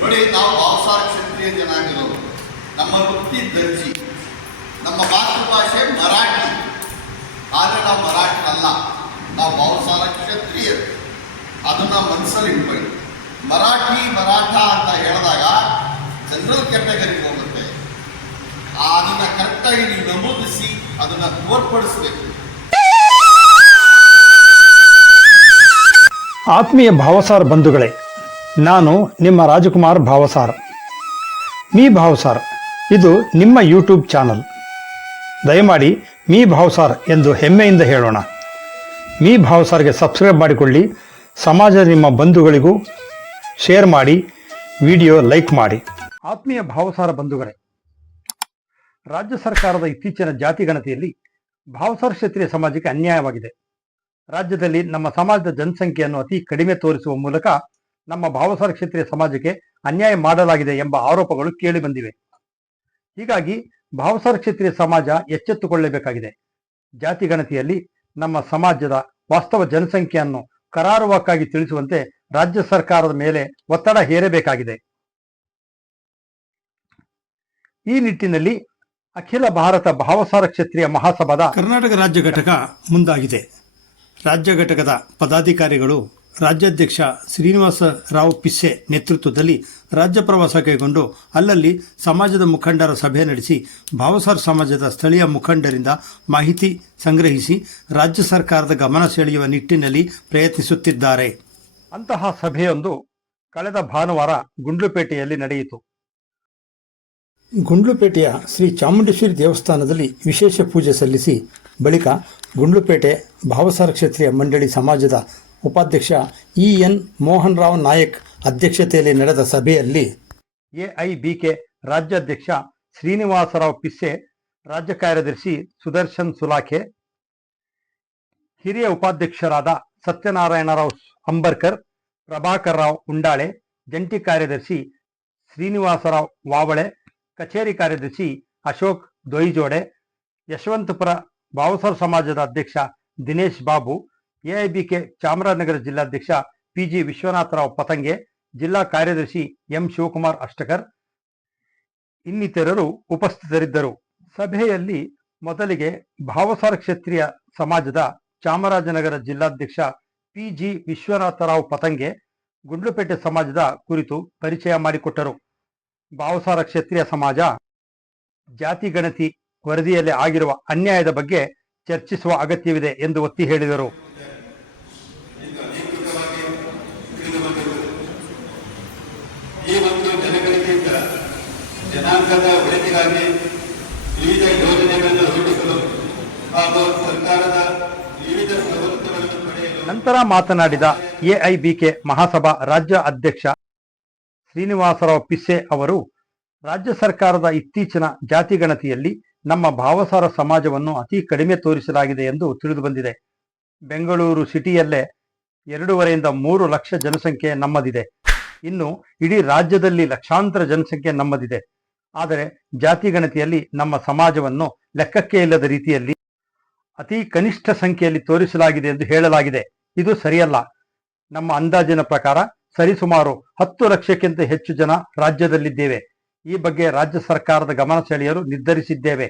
ನೋಡಿ, ನಾವು ಅವಸಾರ ಕ್ಷತ್ರಿಯ ಜನಾಂಗದವರು. ನಮ್ಮ ವೃತ್ತಿ ದರ್ಜಿ, ನಮ್ಮ ಮಾತೃಭಾಷೆ ಮರಾಠಿ. ಆದರೆ ನಾವು ಮರಾಠಿ ಅಲ್ಲ. ನಾವು ಭಾವಸಾರ ಕ್ಷತ್ರಿಯರು ಅದನ್ನ ಮನಸ್ಸಲ್ಲಿ ಇಟ್ಕೊಳ್ಳಿ. ಮರಾಠಿ, ಮರಾಠ ಅಂತ ಹೇಳಿದಾಗ ಜನರಲ್ ಕೆಟಗರಿಗೆ ಹೋಗುತ್ತೆ. ಅದನ್ನ ಕರೆಕ್ಟಾಗಿ ನೀವು ನಮೂದಿಸಿ, ಅದನ್ನ ತೋರ್ಪಡಿಸ್ಬೇಕು. ಆತ್ಮೀಯ ಭಾವಸಾರ ಬಂಧುಗಳೇ ನಾನು ನಿಮ್ಮ ರಾಜಕುಮಾರ್ ಭಾವಸಾರ್. ಮೀ ಭಾವಸಾರ್, ಇದು ನಿಮ್ಮ ಯೂಟ್ಯೂಬ್ ಚಾನಲ್. ದಯಮಾಡಿ ಮೀ ಭಾವಸಾರ್ ಎಂದು ಹೆಮ್ಮೆಯಿಂದ ಹೇಳೋಣ. ಮೀ ಭಾವಸಾರ್ಗೆ ಸಬ್ಸ್ಕ್ರೈಬ್ ಮಾಡಿಕೊಳ್ಳಿ, ಸಮಾಜದ ನಿಮ್ಮ ಬಂಧುಗಳಿಗೂ ಶೇರ್ ಮಾಡಿ, ವಿಡಿಯೋ ಲೈಕ್ ಮಾಡಿ. ಆತ್ಮೀಯ ಭಾವಸಾರ ಬಂಧುಗಳೇ, ರಾಜ್ಯ ಸರ್ಕಾರದ ಇತ್ತೀಚಿನ ಜಾತಿ ಗಣತಿಯಲ್ಲಿ ಭಾವಸಾರ ಕ್ಷೇತ್ರೀಯ ಸಮಾಜಕ್ಕೆ ಅನ್ಯಾಯವಾಗಿದೆ. ರಾಜ್ಯದಲ್ಲಿ ನಮ್ಮ ಸಮಾಜದ ಜನಸಂಖ್ಯೆಯನ್ನು ಅತಿ ಕಡಿಮೆ ತೋರಿಸುವ ಮೂಲಕ ನಮ್ಮ ಭಾವಸಾರ ಕ್ಷೇತ್ರೀಯ ಸಮಾಜಕ್ಕೆ ಅನ್ಯಾಯ ಮಾಡಲಾಗಿದೆ ಎಂಬ ಆರೋಪಗಳು ಕೇಳಿ ಬಂದಿವೆ. ಹೀಗಾಗಿ ಭಾವಸಾರ ಕ್ಷೇತ್ರೀಯ ಸಮಾಜ ಎಚ್ಚೆತ್ತುಕೊಳ್ಳಬೇಕಾಗಿದೆ. ಜಾತಿ ಗಣತಿಯಲ್ಲಿ ನಮ್ಮ ಸಮಾಜದ ವಾಸ್ತವ ಜನಸಂಖ್ಯೆಯನ್ನು ಕರಾರುವಕ್ಕಾಗಿ ತಿಳಿಸುವಂತೆ ರಾಜ್ಯ ಸರ್ಕಾರದ ಮೇಲೆ ಒತ್ತಡ ಹೇರಬೇಕಾಗಿದೆ. ಈ ನಿಟ್ಟಿನಲ್ಲಿ ಅಖಿಲ ಭಾರತ ಭಾವಸಾರ ಕ್ಷತ್ರಿಯ ಮಹಾಸಭಾದ ಕರ್ನಾಟಕ ರಾಜ್ಯ ಘಟಕ ಮುಂದಾಗಿದೆ. ರಾಜ್ಯ ಘಟಕದ ಪದಾಧಿಕಾರಿಗಳು ರಾಜ್ಯಾಧ್ಯಕ್ಷ ಶ್ರೀನಿವಾಸ ರಾವ್ ಪಿಸ್ಸೆ ನೇತೃತ್ವದಲ್ಲಿ ರಾಜ್ಯ ಪ್ರವಾಸ ಕೈಗೊಂಡು ಅಲ್ಲಲ್ಲಿ ಸಮಾಜದ ಮುಖಂಡರ ಸಭೆ ನಡೆಸಿ ಭಾವಸಾರ್ ಸಮಾಜದ ಸ್ಥಳೀಯ ಮುಖಂಡರಿಂದ ಮಾಹಿತಿ ಸಂಗ್ರಹಿಸಿ ರಾಜ್ಯ ಸರ್ಕಾರದ ಗಮನ ಸೆಳೆಯುವ ನಿಟ್ಟಿನಲ್ಲಿ ಪ್ರಯತ್ನಿಸುತ್ತಿದ್ದಾರೆ. ಅಂತಹ ಸಭೆಯೊಂದು ಕಳೆದ ಭಾನುವಾರ ಗುಂಡ್ಲುಪೇಟೆಯಲ್ಲಿ ನಡೆಯಿತು. ಗುಂಡ್ಲುಪೇಟೆಯ ಶ್ರೀ ಚಾಮುಂಡೇಶ್ವರಿ ದೇವಸ್ಥಾನದಲ್ಲಿ ವಿಶೇಷ ಪೂಜೆ ಸಲ್ಲಿಸಿ ಬಳಿಕ ಗುಂಡ್ಲುಪೇಟೆ ಭಾವಸಾರ ಕ್ಷೇತ್ರೀಯ ಮಂಡಳಿ ಸಮಾಜದ ಉಪಾಧ್ಯಕ್ಷ ಇ ಎನ್ ಮೋಹನ್ ರಾವ್ ನಾಯಕ್ ಅಧ್ಯಕ್ಷತೆಯಲ್ಲಿ ನಡೆದ ಸಭೆಯಲ್ಲಿ ಎಐಬಿಕೆ ರಾಜ್ಯಾಧ್ಯಕ್ಷ ಶ್ರೀನಿವಾಸರಾವ್ ಪಿಸ್ಸೆ, ರಾಜ್ಯ ಕಾರ್ಯದರ್ಶಿ ಸುದರ್ಶನ್ ಸುಲಾಖೆ, ಹಿರಿಯ ಉಪಾಧ್ಯಕ್ಷರಾದ ಸತ್ಯನಾರಾಯಣರಾವ್ ಅಂಬರ್ಕರ್ ಪ್ರಭಾಕರ್ ರಾವ್ ಉಂಡಾಳೆ, ಜಂಟಿ ಕಾರ್ಯದರ್ಶಿ ಶ್ರೀನಿವಾಸರಾವ್ ವಾವಳೆ, ಕಚೇರಿ ಕಾರ್ಯದರ್ಶಿ ಅಶೋಕ್ ದೊಯಿಜೋಡೆ, ಯಶವಂತಪುರ ಭಾವಸರ ಸಮಾಜದ ಅಧ್ಯಕ್ಷ ದಿನೇಶ್ ಬಾಬು ಎಐಬಿಕೆ ಚಾಮರಾಜನಗರ ಜಿಲ್ಲಾಧ್ಯಕ್ಷ ಪಿಜಿ ವಿಶ್ವನಾಥರಾವ್ ಪತಂಗೆ, ಜಿಲ್ಲಾ ಕಾರ್ಯದರ್ಶಿ ಎಂ ಶಿವಕುಮಾರ್ ಅಷ್ಟಕರ್ ಇನ್ನಿತರರು ಉಪಸ್ಥಿತರಿದ್ದರು. ಸಭೆಯಲ್ಲಿ ಮೊದಲಿಗೆ ಭಾವಸಾರ ಕ್ಷತ್ರಿಯ ಸಮಾಜದ ಚಾಮರಾಜನಗರ ಜಿಲ್ಲಾಧ್ಯಕ್ಷ ಪಿಜಿ ವಿಶ್ವನಾಥರಾವ್ ಪತಂಗೆ ಗುಂಡ್ಲುಪೇಟೆ ಸಮಾಜದ ಕುರಿತು ಪರಿಚಯ ಮಾಡಿಕೊಟ್ಟರು. ಭಾವಸಾರ ಕ್ಷತ್ರಿಯ ಸಮಾಜ ಜಾತಿ ಗಣತಿ ವರದಿಯಲ್ಲಿ ಆಗಿರುವ ಅನ್ಯಾಯದ ಬಗ್ಗೆ ಚರ್ಚಿಸುವ ಅಗತ್ಯವಿದೆ ಎಂದು ಒತ್ತಿ ಹೇಳಿದರು ಈ ಒಂದು ಜನಗಣತಿಯಿಂದ ಜನಾಂಗದ ಒಳಿತಿಗಾಗಿ ವಿವಿಧ ಯೋಜನೆಗಳನ್ನು ರೂಪಿಸಲು ಹಾಗೂ ಸರ್ಕಾರದ ವಿವಿಧ ಸವಲತ್ತುಗಳನ್ನು ಪಡೆಯಲು ನಂತರ ಮಾತನಾಡಿದ ಎಐಬಿಕೆ ಮಹಾಸಭಾ ರಾಜ್ಯ ಅಧ್ಯಕ್ಷ ಶ್ರೀನಿವಾಸರಾವ್ ಪಿಸ್ಸೆ ಅವರು, ರಾಜ್ಯ ಸರ್ಕಾರದ ಇತ್ತೀಚಿನ ಜಾತಿ ಗಣತಿಯಲ್ಲಿ ನಮ್ಮ ಭಾವಸಾರ ಸಮಾಜವನ್ನು ಅತಿ ಕಡಿಮೆ ತೋರಿಸಲಾಗಿದೆ ಎಂದು ತಿಳಿದುಬಂದಿದೆ ಬೆಂಗಳೂರು ಸಿಟಿಯಲ್ಲೇ ಎರಡೂವರೆಯಿಂದ ಮೂರು ಲಕ್ಷ ಜನಸಂಖ್ಯೆ ನಮ್ಮದಿದೆ. ಇನ್ನು ಇಡೀ ರಾಜ್ಯದಲ್ಲಿ ಲಕ್ಷಾಂತರ ಜನಸಂಖ್ಯೆ ನಮ್ಮದಿದೆ. ಆದರೆ ಜಾತಿ ಗಣತಿಯಲ್ಲಿ ನಮ್ಮ ಸಮಾಜವನ್ನು ಲೆಕ್ಕಕ್ಕೆ ಇಲ್ಲದ ರೀತಿಯಲ್ಲಿ ಅತಿ ಕನಿಷ್ಠ ಸಂಖ್ಯೆಯಲ್ಲಿ ತೋರಿಸಲಾಗಿದೆ ಎಂದು ಹೇಳಲಾಗಿದೆ. ಇದು ಸರಿಯಲ್ಲ. ನಮ್ಮ ಅಂದಾಜಿನ ಪ್ರಕಾರ ಸರಿಸುಮಾರು ಹತ್ತು ಲಕ್ಷಕ್ಕಿಂತ ಹೆಚ್ಚು ಜನ ರಾಜ್ಯದಲ್ಲಿದ್ದೇವೆ. ಈ ಬಗ್ಗೆ ರಾಜ್ಯ ಸರ್ಕಾರದ ಗಮನ ಸೆಳೆಯಲು ನಿರ್ಧರಿಸಿದ್ದೇವೆ.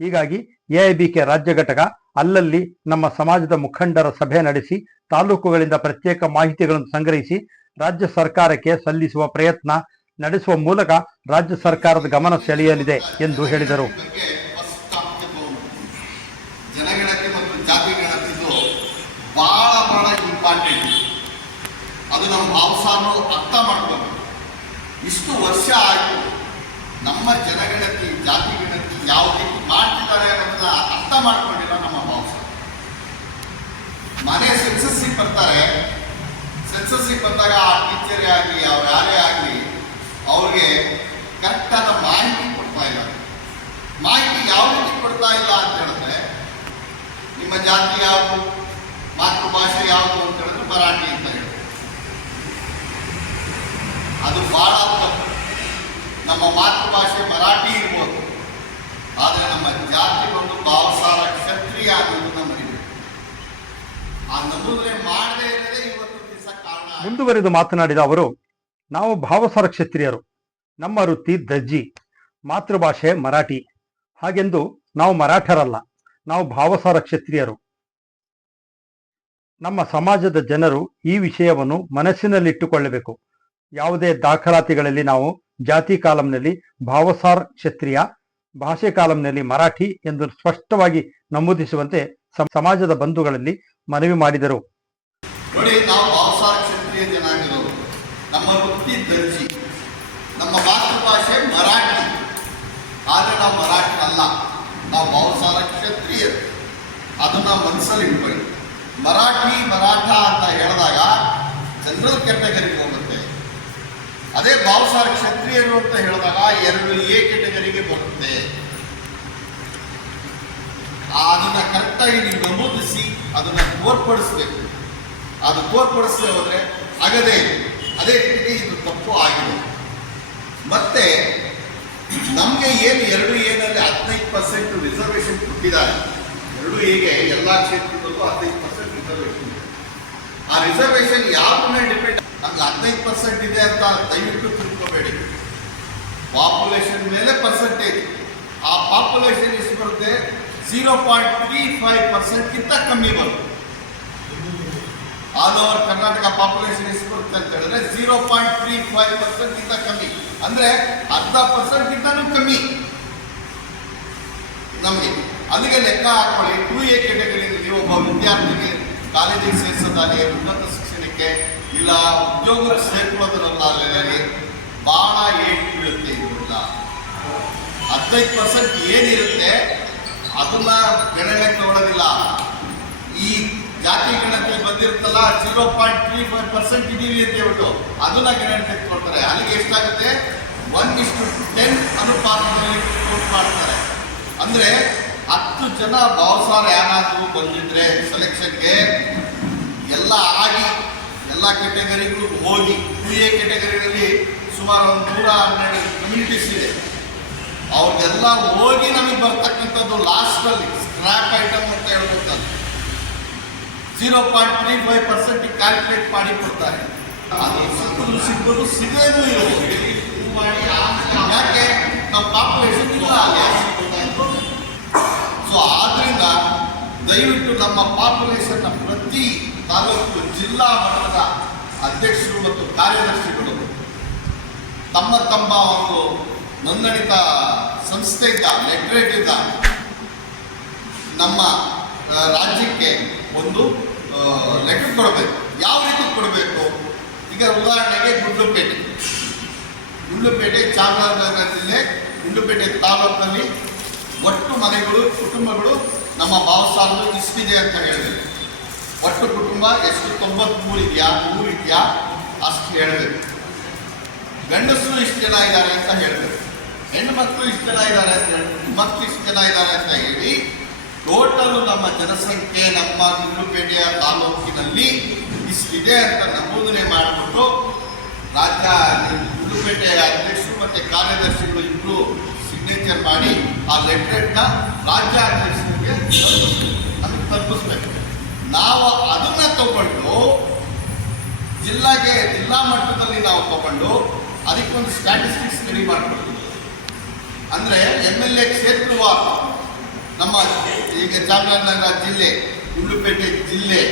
ಹೀಗಾಗಿ ಎಐಬಿಕೆ ರಾಜ್ಯ ಘಟಕ ಅಲ್ಲಲ್ಲಿ ನಮ್ಮ ಸಮಾಜದ ಮುಖಂಡರ ಸಭೆ ನಡೆಸಿ, ತಾಲೂಕುಗಳಿಂದ ಪ್ರತ್ಯೇಕ ಮಾಹಿತಿಗಳನ್ನು ಸಂಗ್ರಹಿಸಿ, ರಾಜ್ಯ ಸರ್ಕಾರಕ್ಕೆ ಸಲ್ಲಿಸುವ ಪ್ರಯತ್ನ ನಡೆಸುವ ಮೂಲಕ ರಾಜ್ಯ ಸರ್ಕಾರದ ಗಮನ ಸೆಳೆಯಲಿದೆ ಎಂದು ಹೇಳಿದರು. ಮತ್ತು ಜಾತಿ ಭಾಳ ಭಾಳ ಇಂಪಾರ್ಟೆಂಟ್ ಅದು ನಮ್ಮ ಇಷ್ಟು ವರ್ಷ ಆಯಿತು ನಮ್ಮ ಜನಗಣತಿ, ಜಾತಿ ಗಣತಿ ಯಾವ ರೀತಿ ಮಾಡ್ತಿದ್ದಾರೆ ಅನ್ನೋದನ್ನ ಅರ್ಥ ಮಾಡ್ಕೊಂಡಿಲ್ಲ ನಮ್ಮ ಮಾಂಸ. ಮನೆ ಸೆನ್ಸಸ್ಸಿಗೆ ಬರ್ತಾರೆ. ಸೆನ್ಸಸ್ಸಿಗೆ ಬಂದಾಗ ಆ ಟೀಚರೇ ಆಗಲಿ, ಅವ್ರು ಯಾರೇ ಆಗಲಿ ಅವ್ರಿಗೆ ಕರೆಕ್ಟಾದ ಮಾಹಿತಿ ಕೊಡ್ತಾ ಇಲ್ಲ. ಮಾಹಿತಿ ಯಾವ ರೀತಿ ಕೊಡ್ತಾ ಇಲ್ಲ ಅಂತ ಹೇಳಿದ್ರೆ, ನಿಮ್ಮ ಜಾತಿ ಯಾವುದು, ಮಾತೃಭಾಷೆ ಯಾವುದು ಅಂತ ಹೇಳಿದ್ರೆ ಮರಾಠಿ ಅಂತ ಹೇಳಿ. ಅದು ಬಹಳ ನಮ್ಮ ಮಾತೃಭಾಷೆ ಮರಾಠಿ ಇರ್ಬೋದು. ಆದರೆ ನಮ್ಮ ಜಾತಿ ಬಂದು ಭಾವಸಾರ ಕ್ಷತ್ರಿಯ ಅನ್ನೋದನ್ನ ಮರಿಬೇಕು ಆ ನಮೂದನೆ ಮಾಡದೇ ಇರೋದೇ ಇವತ್ತು ದಿವಸ ಕಾರಣ. ಮುಂದುವರೆದು ಮಾತನಾಡಿದ ಅವರು ನಾವು ಭಾವಸಾರ ಕ್ಷತ್ರಿಯರು ನಮ್ಮ ವೃತ್ತಿ ದರ್ಜಿ, ಮಾತೃಭಾಷೆ ಮರಾಠಿ. ಹಾಗೆಂದು ನಾವು ಮರಾಠರಲ್ಲ, ನಾವು ಭಾವಸಾರ ಕ್ಷತ್ರಿಯರು ನಮ್ಮ ಸಮಾಜದ ಜನರು ಈ ವಿಷಯವನ್ನು ಮನಸ್ಸಿನಲ್ಲಿಟ್ಟುಕೊಳ್ಳಬೇಕು. ಯಾವುದೇ ದಾಖಲಾತಿಗಳಲ್ಲಿ ನಾವು ಜಾತಿ ಕಾಲಂನಲ್ಲಿ ಭಾವಸಾರ್ ಕ್ಷತ್ರಿಯ ಭಾಷೆ ಕಾಲಂನಲ್ಲಿ ಮರಾಠಿ ಎಂದು ಸ್ಪಷ್ಟವಾಗಿ ನಮೂದಿಸುವಂತೆ ಸಮಾಜದ ಬಂಧುಗಳಲ್ಲಿ ಮನವಿ ಮಾಡಿದರು ನೋಡಿ ನಾವು ಭಾವಸಾರ ಕ್ಷತ್ರಿಯ ಜನಾಂಗದವರು ನಮ್ಮ ವೃತ್ತಿ ದರ್ಜಿ ನಮ್ಮ ಮಾತೃಭಾಷೆ ಮರಾಠಿ. ಆದರೆ ನಾವು ಮರಾಠಿ ಅಲ್ಲ. ನಾವು ಮಾಂಸಾರ ಕ್ಷತ್ರಿಯರು ಅದನ್ನ ಮನಸ್ಸಲ್ಲಿ ಇಟ್ಕೊಳ್ಳಿ. ಮರಾಠಿ, ಮರಾಠ ಅಂತ ಹೇಳಿದಾಗ ಜನರಲ್ ಕೆಟಗರಿಗೆ ಹೋಗುತ್ತೆ. ಅದೇ ಭಾವಸಾರ ಕ್ಷತ್ರಿಯರು ಅಂತ ಹೇಳಿದಾಗ ಎರಡು ಎ ಕೆಟಗರಿಗೆ ಬರುತ್ತೆ. ಅದನ್ನು ಕರೆಕ್ಟಾಗಿ ನೀವು ನಮೂದಿಸಿ ಅದನ್ನ ತೋರ್ಪಡಿಸ್ಬೇಕು. ಅದು ತೋರ್ಪಡಿಸದೆ ಹೋದರೆ ಆಗದೆ ಅದೇ ರೀತಿ ಇದು ತಪ್ಪು ಆಗಿದೆ. ಮತ್ತೆ ನಮಗೆ ಏನು ಎರಡು ಏನಲ್ಲಿ ಹದಿನೈದು ಪರ್ಸೆಂಟ್ ರಿಸರ್ವೇಶನ್ ಕೊಟ್ಟಿದ್ದಾರೆ. ಎರಡು ಹೇಗೆ? ಎಲ್ಲ ಕ್ಷೇತ್ರದಲ್ಲೂ ಹದಿನೈದು ಪರ್ಸೆಂಟ್ ರಿಸರ್ವೇಶನ್ ಇದೆ. ಆ ರಿಸರ್ವೇಶನ್ ಯಾವ ಮೇಲೆ ಡಿಪೆಂಡ್ ನಮ್ಗೆ ಹದಿನೈದು ಪರ್ಸೆಂಟ್ ಇದೆ ಅಂತ ದಯವಿಟ್ಟು ತಿಳ್ಕೊಬೇಡಿ. ಪಾಪ್ಯುಲೇಷನ್ ಮೇಲೆ ಪರ್ಸೆಂಟೇಜ್ ಆ ಪಾಪ್ಯುಲೇಷನ್ ಎಷ್ಟು ಬರುತ್ತೆ? ಝೀರೋ ಪಾಯಿಂಟ್ ತ್ರೀ ಫೈವ್ ಪರ್ಸೆಂಟ್ಗಿಂತ ಕಮ್ಮಿ ಬರುತ್ತೆ. ಆಲ್ ಓವರ್ ಕರ್ನಾಟಕ ಪಾಪ್ಯುಲೇಷನ್ ಎಷ್ಟು ಬರುತ್ತೆ ಅಂತ ಹೇಳಿದ್ರೆ ಝೀರೋ ಪಾಯಿಂಟ್ ತ್ರೀ ಫೈವ್ ಪರ್ಸೆಂಟ್ಗಿಂತ ಕಮ್ಮಿ. ಅಂದ್ರೆ ಅರ್ಧ ಪರ್ಸೆಂಟ್ಗಿಂತನೂ ಕಮ್ಮಿ. ನಮಗೆ. ಅಲ್ಲಿಗೆ ಲೆಕ್ಕ ಹಾಕೊಳ್ಳಿ ಟೂ ಎ ಕೆಟಗರಿಯಲ್ಲಿ ಒಬ್ಬ ವಿದ್ಯಾರ್ಥಿಗೆ ಕಾಲೇಜಿಗೆ ಸೇರಿಸೋದಾಗಲಿ, ಉನ್ನತ ಶಿಕ್ಷಣಕ್ಕೆ ಇಲ್ಲ ಉದ್ಯೋಗ ಸೇರ್ಕೊಳ್ಳೋದ್ರಲ್ಲಾಗಲಿ ಬಹಳ ಏಟ್ ಬೀಳುತ್ತೆ ಇವರೆಲ್ಲ ಹದಿನೈದು ಪರ್ಸೆಂಟ್ ಏನಿರುತ್ತೆ, ಅದನ್ನ ಗಣನೆ ತಗೊಳ್ಳೋದಿಲ್ಲ ಈ ಜಾತಿ ಗಣತಿ ಬಂದಿರುತ್ತಲ್ಲ zero point three five percent ಇದೀವಿ ಅಂತ ಹೇಳ್ಬಿಟ್ಟು ಅದನ್ನ ಗಣನೆ ತೆಗೆದುಕೊಳ್ತಾರೆ. ಅಲ್ಲಿಗೆ ಎಷ್ಟಾಗುತ್ತೆ? ಒನ್ ಇಷ್ಟು ಟೆನ್ ಅನುಪಾತದಲ್ಲಿ ಮಾಡ್ತಾರೆ. ಅಂದ್ರೆ ಹತ್ತು ಜನ ಭಾವಸಾರ ಯಾರಾದರೂ ಬಂದಿದ್ರೆ ಸೆಲೆಕ್ಷನ್ಗೆ ಎಲ್ಲ ಆಗಿ, ಎಲ್ಲ ಕೆಟಗರಿಗಳು ಹೋಗಿ ಟು ಎ ಕೆಟಗರಿಯಲ್ಲಿ ಸುಮಾರು ಒಂದು ನೂರ ಹನ್ನೆರಡು ಕಮ್ಯುನಿಟೀಸ್ ಇದೆ. ಅವ್ರಿಗೆಲ್ಲ ಹೋಗಿ ನಮಗೆ ಬರ್ತಕ್ಕಂಥದ್ದು ಲಾಸ್ಟಲ್ಲಿ ಸ್ಕ್ರಾಪ್ ಐಟಮ್ ಅಂತ ಹೇಳ್ಬೇಕು zero point three five percent calculate ಮಾಡಿ ಕೊಡ್ತಾರೆ. ಅದು ಸಿಕ್ಕಲು ಸಿಕ್ಕಲು ಸಿಗದೇನೂ ಇರೋದು ಯಾಕೆ? ನಮ್ಮ ಪಾಪ್ಯುಲೇಷನ್ ಇಲ್ಲ ಸೊ ಆದ್ರಿಂದ ದಯವಿಟ್ಟು ನಮ್ಮ ಪಾಪ್ಯುಲೇಷನ್ ಪ್ರತಿ ತಾಲೂಕು ಜಿಲ್ಲಾ ಮಟ್ಟದ ಅಧ್ಯಕ್ಷರು ಮತ್ತು ಕಾರ್ಯದರ್ಶಿಗಳು, ತಮ್ಮ ತಮ್ಮ ಒಂದು ನೋಂದಣಿತ ಸಂಸ್ಥೆಯಿಂದ ಲೆಟ್ರೇಟಿಂದ ನಮ್ಮ ರಾಜ್ಯಕ್ಕೆ ಒಂದು ಲೆಟರ್ ಕೊಡಬೇಕು. ಯಾವ ರೀತಿ ಕೊಡಬೇಕು? ಈಗ ಉದಾಹರಣೆಗೆ ಗುಂಡ್ಲುಪೇಟೆ. ಗುಂಡ್ಲುಪೇಟೆ, ಚಾಮರಾಜನಗರ ಜಿಲ್ಲೆ, ಗುಂಡ್ಲುಪೇಟೆ ತಾಲೂಕಿನಲ್ಲಿ ಒಟ್ಟು ಮನೆಗಳು, ಕುಟುಂಬಗಳು ನಮ್ಮ ಭಾವಸಾಲು ಇಷ್ಟಿದೆ ಅಂತ ಹೇಳಬೇಕು ಒಟ್ಟು ಕುಟುಂಬ ಎಷ್ಟು? ತೊಂಬತ್ಮೂರು ಇದೆಯಾ? ಮೂರು ಇದೆಯಾ? ಅಷ್ಟು ಹೇಳಬೇಕು ಗಂಡಸರು ಇಷ್ಟು ಜನ ಇದ್ದಾರೆ ಅಂತ ಹೇಳಬೇಕು ಹೆಣ್ಣು ಮಕ್ಕಳು ಇಷ್ಟು ಜನ ಇದ್ದಾರೆ ಅಂತ ಹೇಳಿ ಮಕ್ಕಳು ಇಷ್ಟು ಜನ ಇದ್ದಾರೆ ಅಂತ ಹೇಳಿ ಟೋಟಲ್ ನಮ್ಮ ಜನಸಂಖ್ಯೆ ನಮ್ಮ ಗುಂಡ್ಲುಪೇಟೆಯ ತಾಲೂಕಿನಲ್ಲಿ ಇಷ್ಟಿದೆ ಅಂತ ನಮೂದನೆ ಮಾಡಿಬಿಟ್ಟು ರಾಜ್ಯ ಗುಂಡ್ಲುಪೇಟೆಯ ಅಧ್ಯಕ್ಷರು ಮತ್ತು ಕಾರ್ಯದರ್ಶಿಗಳು ಇಬ್ಬರು ಸಿಗ್ನೇಚರ್ ಮಾಡಿ ಆ ಲೆಟ್ರೇಟ್ನ ರಾಜ್ಯ ಅಧ್ಯಕ್ಷರಿಗೆ ಅದಕ್ಕೆ ತಲುಪಿಸ್ಬೇಕು. ನಾವು ಅದನ್ನ ತಗೊಂಡು ಜಿಲ್ಲಾಗೆ ಜಿಲ್ಲಾ ಮಟ್ಟದಲ್ಲಿ ನಾವು ತಗೊಂಡು ಅದಕ್ಕೊಂದು ಸ್ಟ್ಯಾಟಿಸ್ಟಿಕ್ಸ್ ರೆಡಿ ಮಾಡ್ಕೊಳ್ತೀವಿ ಅಂದರೆ ಎಂ ಎಲ್ ಎ ಕ್ಷೇತ್ರವಾರ ನಮ್ಮ ಈಗ ಚಾಮರಾಜನಗರ ಜಿಲ್ಲೆ ಗುಂಡ್ಲುಪೇಟೆ ಜಿಲ್ಲೆ,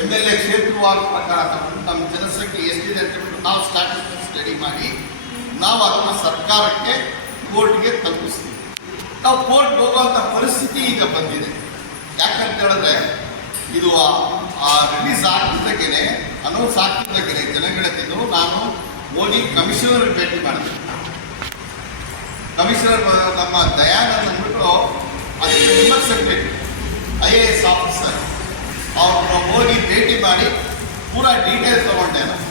ಎಂ ಎಲ್ ಎ ಕ್ಷೇತ್ರವಾದ ಪ್ರಕಾರ ನಮ್ಮ ಜನಸಂಖ್ಯೆ ಎಷ್ಟಿದೆ ಅಂತ ಹೇಳ್ಬಿಟ್ಟು ನಾವು ಸ್ಟಾಟಿಸ್ಟಿಕ್ ಸ್ಟಡಿ ಮಾಡಿ, ನಾವು ಅದನ್ನು ಸರ್ಕಾರಕ್ಕೆ ಕೋರ್ಟ್ಗೆ ತಲುಪಿಸ್ತೀವಿ. ನಾವು ಕೋರ್ಟ್ ಹೋಗುವಂಥ ಪರಿಸ್ಥಿತಿ ಈಗ ಬಂದಿದೆ. ಯಾಕಂತ ಹೇಳಿದ್ರೆ, ಇದು ಆ ರಿಲೀಸ್ ಆಗ್ತಿದ್ದಕ್ಕೇನೆ ಅನೌನ್ಸ್ ಜನಗಳ ಜನಗಣತಿದು ನಾನು ಹೋಗಿ ಕಮಿಷನರ್ ಭೇಟಿ ಮಾಡಿದೆ. ಕಮಿಷನರ್ ನಮ್ಮ ದಯಾನಂದ್ ಅಂದ್ಬಿಟ್ಟು ಅದಕ್ಕೆ ವಿಮರ್ಶಿಸಬೇಕು ಐ ಎ ಎಸ್ ಆಫೀಸರ್ ಅವ್ರನ್ನ ಹೋಗಿ ಭೇಟಿ ಮಾಡಿ ಪೂರಾ ಡೀಟೇಲ್ಸ್ ತಗೊಂಡೆ ನಾನು.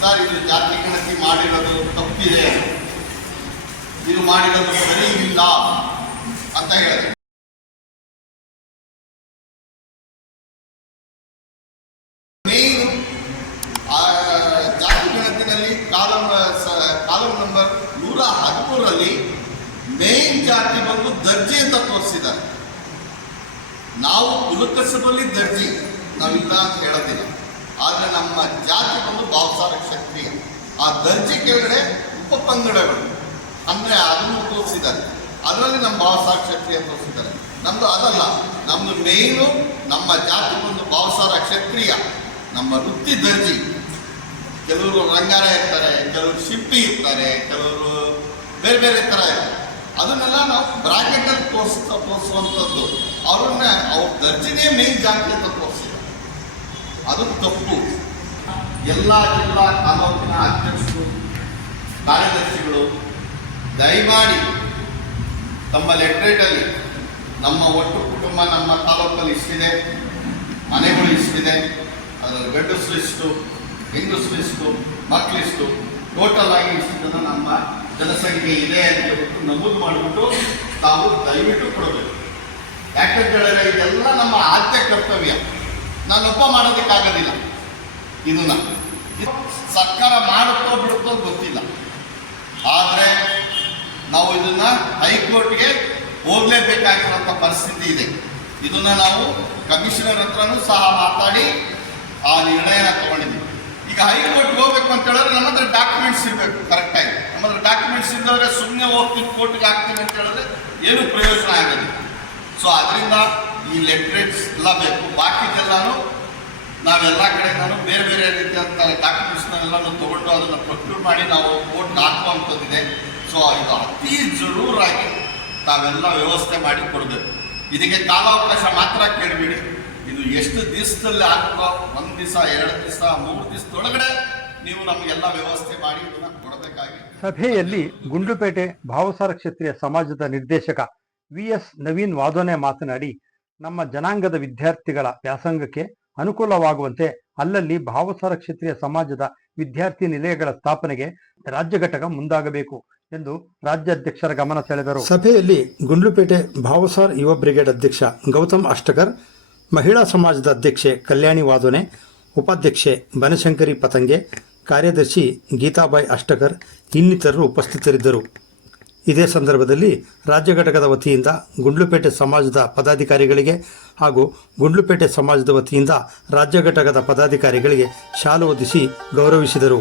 ಸರ್, ಇದು ಜಾತಿ ಗಣತಿ ಮಾಡಿರೋದು ತಪ್ಪಿದೆ. ಇದು ಮಾಡಿರೋದು ಸರಿ ಇಲ್ಲ ಅಂತ ಹೇಳಿದೆ ಮೇನ್ ಜಾತಿ ಗಣತಿನಲ್ಲಿ ಕಾಲಂ ಕಾಲಂ ನಂಬರ್ ನೂರ ಹದಿಮೂರರಲ್ಲಿ ಮೇನ್ ಜಾತಿ ಬಂದು ದರ್ಜೆ ಅಂತ ತೋರಿಸಿದ್ದಾರೆ ನಾವು ಕುಲಕಸಬಲ್ಲಿ ಅಂತ ಹೇಳೋದಿಲ್ಲ. ಆದರೆ ನಮ್ಮ ಜಾತಿ ಬಂದು ಭಾವಸಾರ ಕ್ಷತ್ರಿಯ ಆ ದರ್ಜೆ ಕೆಳಗಡೆ ಉಪಪಂಗಡಗಳು ಅಂದರೆ ಅದನ್ನು ತೋರಿಸಿದ್ದಾರೆ. ಅದರಲ್ಲಿ ನಮ್ಮ ಭಾವಸಾರ ಕ್ಷತ್ರಿಯ ತೋರಿಸಿದ್ದಾರೆ. ನಮ್ಮದು ಅದಲ್ಲ. ನಮ್ಮದು ಮೇಯ್ನು ನಮ್ಮ ಜಾತಿ ಒಂದು ಭಾವಸಾರ ಕ್ಷತ್ರಿಯ ನಮ್ಮ ವೃತ್ತಿ ದರ್ಜಿ. ಕೆಲವರು ರಂಗಾರ ಇರ್ತಾರೆ, ಕೆಲವರು ಶಿಲ್ಪಿ ಇರ್ತಾರೆ, ಕೆಲವರು ಬೇರೆ ಬೇರೆ ಥರ ಅದನ್ನೆಲ್ಲ ನಾವು ಬ್ರಾಕೆಟಲ್ಲಿ ತೋರಿಸ್ತಾ, ತೋರಿಸುವಂಥದ್ದು. ಅವ್ರನ್ನ, ಅವ್ರ ದರ್ಜೆನೇ ಮೇನ್ ಜಾತಿ ಅಂತ ತೋರಿಸಿದ್ದಾರೆ. ಅದು ತಪ್ಪು. ಎಲ್ಲ ಜಿಲ್ಲಾ ತಾಲೂಕಿನ ಅಧ್ಯಕ್ಷರು, ಕಾರ್ಯದರ್ಶಿಗಳು, ದಯಮಾಡಿ ತಮ್ಮ ಲೆಟ್ರೇಟಲ್ಲಿ ನಮ್ಮ ಒಟ್ಟು ಕುಟುಂಬ ನಮ್ಮ ತಾಲೂಕಲ್ಲಿ ಇಷ್ಟಿದೆ, ಮನೆಗಳು ಇಷ್ಟಿದೆ, ಅದರಲ್ಲಿ ಗಂಡಸು ಲಿಸ್ಟು ಹಿಂದು ಲಿಸ್ಟು ಮಕ್ಕಳಿಷ್ಟು ಟೋಟಲ್ ಆಗಿ ಇಷ್ಟು ನಮ್ಮ ಜನಸಂಖ್ಯೆ ಇದೆ ಅಂತ ಹೇಳ್ಬಿಟ್ಟು ನಮೂದು ಮಾಡಿಬಿಟ್ಟು ತಾವು ದಯವಿಟ್ಟು ಕೊಡಬೇಕು. ಯಾಕಂತ ಹೇಳಿದ್ರೆ ಇದೆಲ್ಲ ನಮ್ಮ ಆದ್ಯ ಕರ್ತವ್ಯ. ನಾನೊಬ್ಬ ಮಾಡೋದಕ್ಕಾಗೋದಿಲ್ಲ. ಇದನ್ನ ಇದು ಸರ್ಕಾರ ಮಾಡುತ್ತೋ ಬಿಡುತ್ತೋ ಗೊತ್ತಿಲ್ಲ. ಆದರೆ ನಾವು ಇದನ್ನ ಹೈಕೋರ್ಟ್ಗೆ ಹೋಗಲೇಬೇಕಾಗಿರುವಂಥ ಪರಿಸ್ಥಿತಿ ಇದೆ. ಇದನ್ನ ನಾವು ಕಮಿಷನರ್ ಹತ್ರನೂ ಸಹ ಮಾತಾಡಿ ಆ ನಿರ್ಣಯನ ತಗೊಂಡಿದ್ದೀವಿ ಈಗ ಹೈಕೋರ್ಟ್ಗೆ ಹೋಗ್ಬೇಕು ಅಂತ ಹೇಳಿದ್ರೆ ನಮ್ಮ ಹತ್ರ ಡಾಕ್ಯುಮೆಂಟ್ಸ್ ಇರಬೇಕು ಕರೆಕ್ಟಾಗಿ ನಮ್ಮ ಹತ್ರ ಡಾಕ್ಯುಮೆಂಟ್ಸ್ ಇದ್ದವ್ರೆ ಸುಮ್ಮನೆ ಹೋಗ್ತೀವಿ, ಕೋರ್ಟ್ಗೆ ಹಾಕ್ತೀವಿ ಅಂತ ಹೇಳಿದ್ರೆ ಏನು ಪ್ರಯೋಜನ ಆಗಲಿ ಸೊ ಅದರಿಂದ ಈ ಲೆಟ್ರೇಟ್ಸ್ ಎಲ್ಲ ಬೇಕು. ಬಾಕಿದೆಲ್ಲಾನು ನಾವೆಲ್ಲ ಕಡೆ ನಾನು ಬೇರೆ ಬೇರೆ ರೀತಿಯಾದಂಥ ಡಾಕ್ಯುಮೆಂಟ್ಸ್ನೆಲ್ಲನೂ ತೊಗೊಂಡು ಅದನ್ನು ಪ್ರೊಕ್ಯೂರ್ ಮಾಡಿ ನಾವು ಓಟ್ ಹಾಕುವಂಥದ್ದಿದೆ ಸೊ ಇದು ಅತಿ ಜರೂರಾಗಿ ತಾವೆಲ್ಲ ವ್ಯವಸ್ಥೆ ಮಾಡಿ ಕೊಡಬೇಕು. ಇದಕ್ಕೆ ಕಾಲಾವಕಾಶ ಮಾತ್ರ ಕೇಳಬೇಡಿ. ಇದು ಎಷ್ಟು ದಿವಸದಲ್ಲಿ ಆಗ್ತೋ ಒಂದು ದಿವಸ, ಎರಡು ದಿವಸ, ಮೂರು ದಿವಸದೊಳಗಡೆ ನೀವು ನಮಗೆಲ್ಲ ವ್ಯವಸ್ಥೆ ಮಾಡಿ ಇದನ್ನು ಕೊಡಬೇಕಾಗಿ ಸಭೆಯಲ್ಲಿ ಗುಂಡ್ಲುಪೇಟೆ ಭಾವಸಾರ ಕ್ಷೇತ್ರೀಯ ಸಮಾಜದ ನಿರ್ದೇಶಕ ವಿ ಎಸ್ ನವೀನ್ ವಾದೋನೆ ಮಾತನಾಡಿ ನಮ್ಮ ಜನಾಂಗದ ವಿದ್ಯಾರ್ಥಿಗಳ ವ್ಯಾಸಂಗಕ್ಕೆ ಅನುಕೂಲವಾಗುವಂತೆ ಅಲ್ಲಲ್ಲಿ ಭಾವಸಾರ ಕ್ಷೇತ್ರೀಯ ಸಮಾಜದ ವಿದ್ಯಾರ್ಥಿ ನಿಲಯಗಳ ಸ್ಥಾಪನೆಗೆ ರಾಜ್ಯ ಘಟಕ ಮುಂದಾಗಬೇಕು ಎಂದು ರಾಜ್ಯಾಧ್ಯಕ್ಷರ ಗಮನ ಸೆಳೆದರು. ಸಭೆಯಲ್ಲಿ ಗುಂಡ್ಲುಪೇಟೆ ಭಾವಸಾರ್ ಯುವ ಬ್ರಿಗೇಡ್ ಅಧ್ಯಕ್ಷ ಗೌತಮ್ ಅಷ್ಟಕರ್, ಮಹಿಳಾ ಸಮಾಜದ ಅಧ್ಯಕ್ಷೆ ಕಲ್ಯಾಣಿ ವಾದೋನೆ, ಉಪಾಧ್ಯಕ್ಷೆ ಬನಶಂಕರಿ ಪತಂಗೆ, ಕಾರ್ಯದರ್ಶಿ ಗೀತಾಬಾಯಿ ಅಷ್ಟಕರ್ ಇನ್ನಿತರರು ಉಪಸ್ಥಿತರಿದ್ದರು. ಇದೇ ಸಂದರ್ಭದಲ್ಲಿ ರಾಜ್ಯ ಘಟಕದ ವತಿಯಿಂದ ಗುಂಡ್ಲುಪೇಟೆ ಸಮಾಜದ ಪದಾಧಿಕಾರಿಗಳಿಗೆ ಹಾಗೂ ಗುಂಡ್ಲುಪೇಟೆ ಸಮಾಜದ ವತಿಯಿಂದ ರಾಜ್ಯ ಘಟಕದ ಪದಾಧಿಕಾರಿಗಳಿಗೆ ಶಾಲು ಹೊದಿಸಿ ಗೌರವಿಸಿದರು.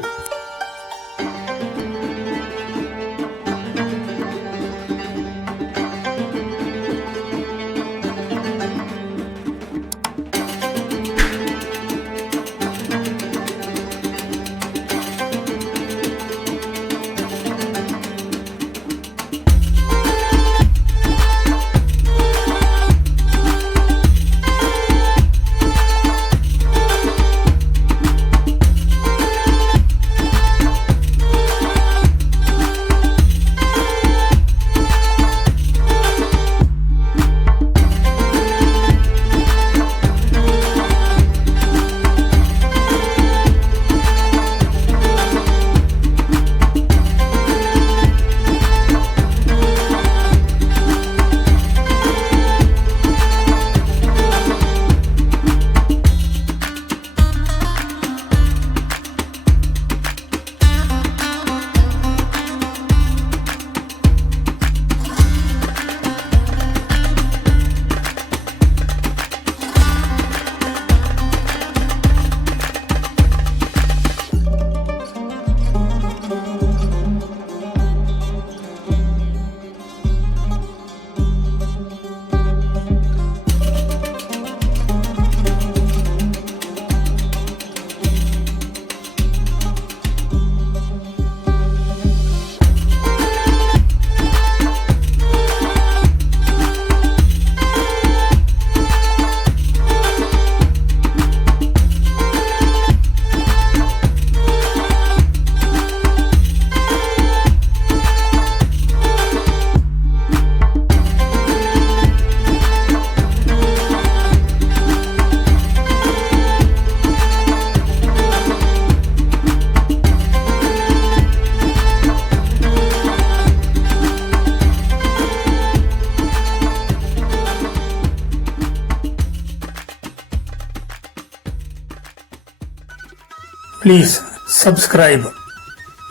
please subscribe.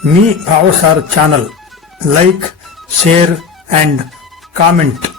Me bhavasar channel. Like share and comment.